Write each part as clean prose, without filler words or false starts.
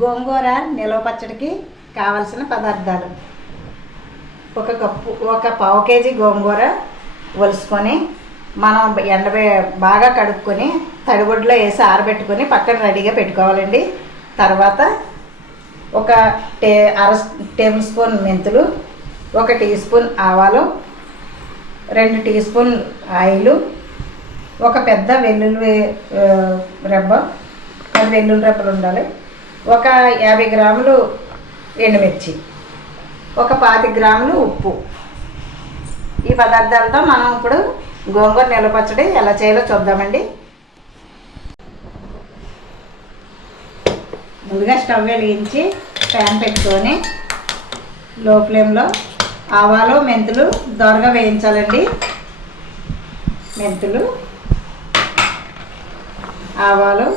గోంగూర నిలవ పచ్చడికి కావలసిన పదార్థాలు: ఒక పావు కేజీ గోంగూర ఒలుసుకొని మనం బాగా కడుక్కొని తడిగుడ్డలో వేసి ఆరబెట్టుకొని పక్కన రెడీగా పెట్టుకోవాలండి. తర్వాత ఒక అర టేబుల్ స్పూన్ మెంతులు, 1 టీ స్పూన్ ఆవాలు, 2 టీ స్పూన్ ఆయిల్, ఒక పెద్ద వెల్లుల్లి రెబ్బలు ఉండాలి, ఒక 50 గ్రాములు ఎండుమిర్చి, ఒక 25 గ్రాములు ఉప్పు. ఈ పదార్థాలతో మనం ఇప్పుడు గోంగూర నిలవ పచ్చడి ఎలా చేయాలో చూద్దామండి. ముందుగా స్టవ్ వెలిగించి ప్యాన్ పెట్టుకొని లో ఫ్లేమ్లో ఆవాలు మెంతులు దోరగా వేయించాలండి. మెంతులు ఆవాలు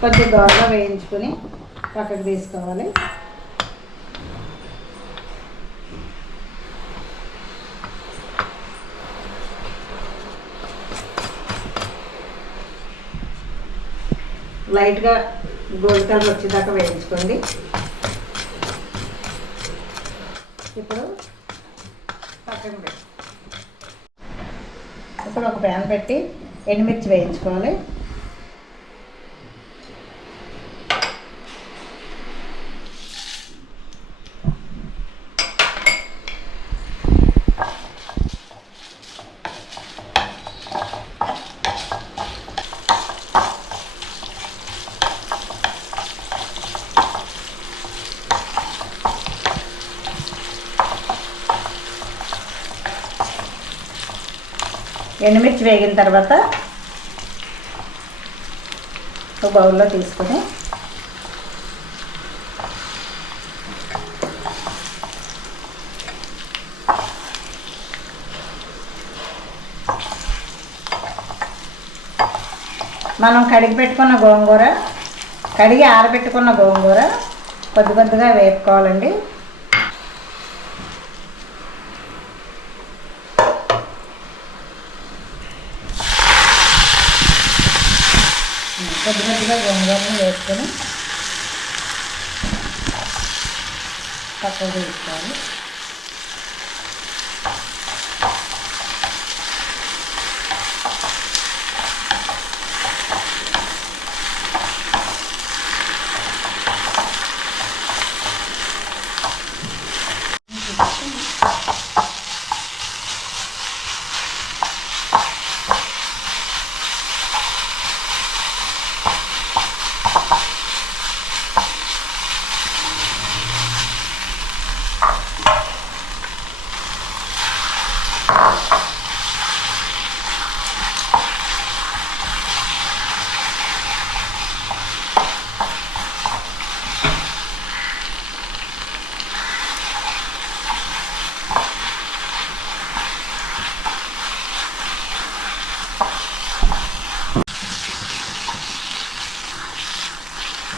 కొంచెం దోరగా వేయించుకొని పక్కకు తీసుకోవాలి. లైట్గా గోల్డ్ కలర్ వచ్చేదాకా వేయించుకోండి. ఇప్పుడు ఒక ప్యాన్ పెట్టి ఎండుమిర్చి వేయించుకోవాలి. ఎండుమిర్చి వేగిన తర్వాత ఒక బౌల్లో తీసుకొని మనం కడిగి ఆరబెట్టుకున్న గోంగూర కొద్దిగా వేపుకోవాలండి. కొద్దిగా గోంగూరను వేసుకొని పక్కకు తీసుకోవాలి.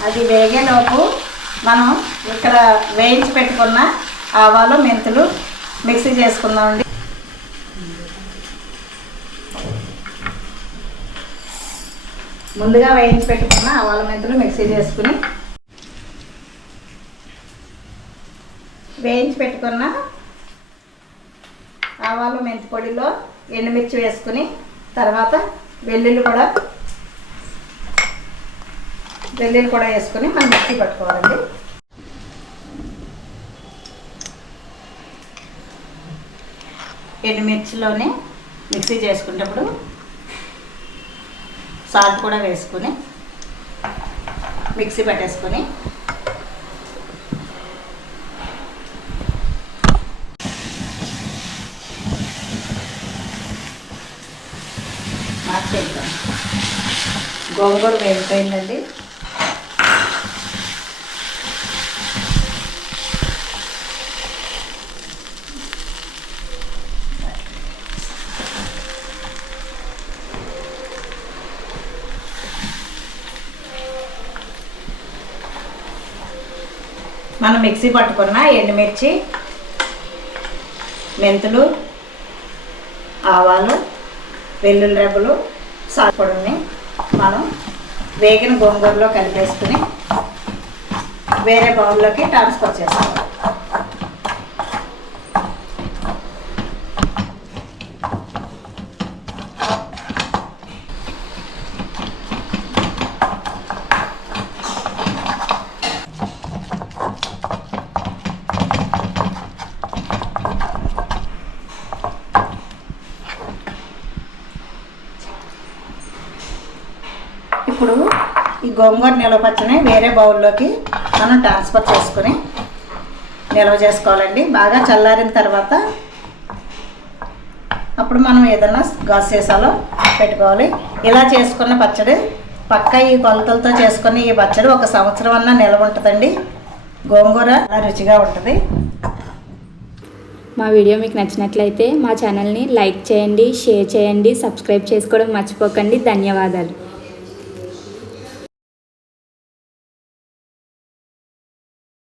అది వేగేలోపు మనం ఇక్కడ వేయించి పెట్టుకున్న ఆవాలు మెంతులు మిక్సీ చేసుకుందామండి. ముందుగా వేయించి పెట్టుకున్న ఆవాలు మెంతులు మిక్సీ చేసుకుని వేయించి పెట్టుకున్న ఆవాలు మెంతి పొడిలో ఎండుమిర్చి వేసుకుని తర్వాత వెల్లుల్లి కూడా వేసుకొని మనం మిక్సీ పట్టుకోవాలండి. ఎండుమిర్చిలోనే మిక్సీ చేసుకునేటప్పుడు సాల్ట్ కూడా వేసుకొని మిక్సీ పట్టేసుకొని మార్చేద్దాం. గోంగూర వేగిపోయిందండి. మనం మిక్సీ పట్టుకున్న ఎండుమిర్చి మెంతులు ఆవాలు వెల్లుల్లి రెబ్బలు సాల్ట్ పొడిని మనం వేగిన గోంగూరలో కలిపేసుకుని వేరే బౌల్లోకి ట్రాన్స్ఫర్ చేసుకోవాలి. ఇప్పుడు ఈ గోంగూర నిల్వ పచ్చని వేరే బౌల్లోకి మనం ట్రాన్స్ఫర్ చేసుకుని నిల్వ చేసుకోవాలండి. బాగా చల్లారిన తర్వాత అప్పుడు మనం ఏదైనా గాజు సీసాలో పెట్టుకోవాలి. ఇలా చేసుకున్న పచ్చడి పక్క ఈ కొలతలతో చేసుకుని ఈ పచ్చడి 1 సంవత్సరం అన్నా నిల్వ ఉంటుందండి. గోంగూర రుచిగా ఉంటుంది. మా వీడియో మీకు నచ్చినట్లయితే మా ఛానల్ని లైక్ చేయండి, షేర్ చేయండి, సబ్స్క్రైబ్ చేసుకోవడం మర్చిపోకండి. ధన్యవాదాలు.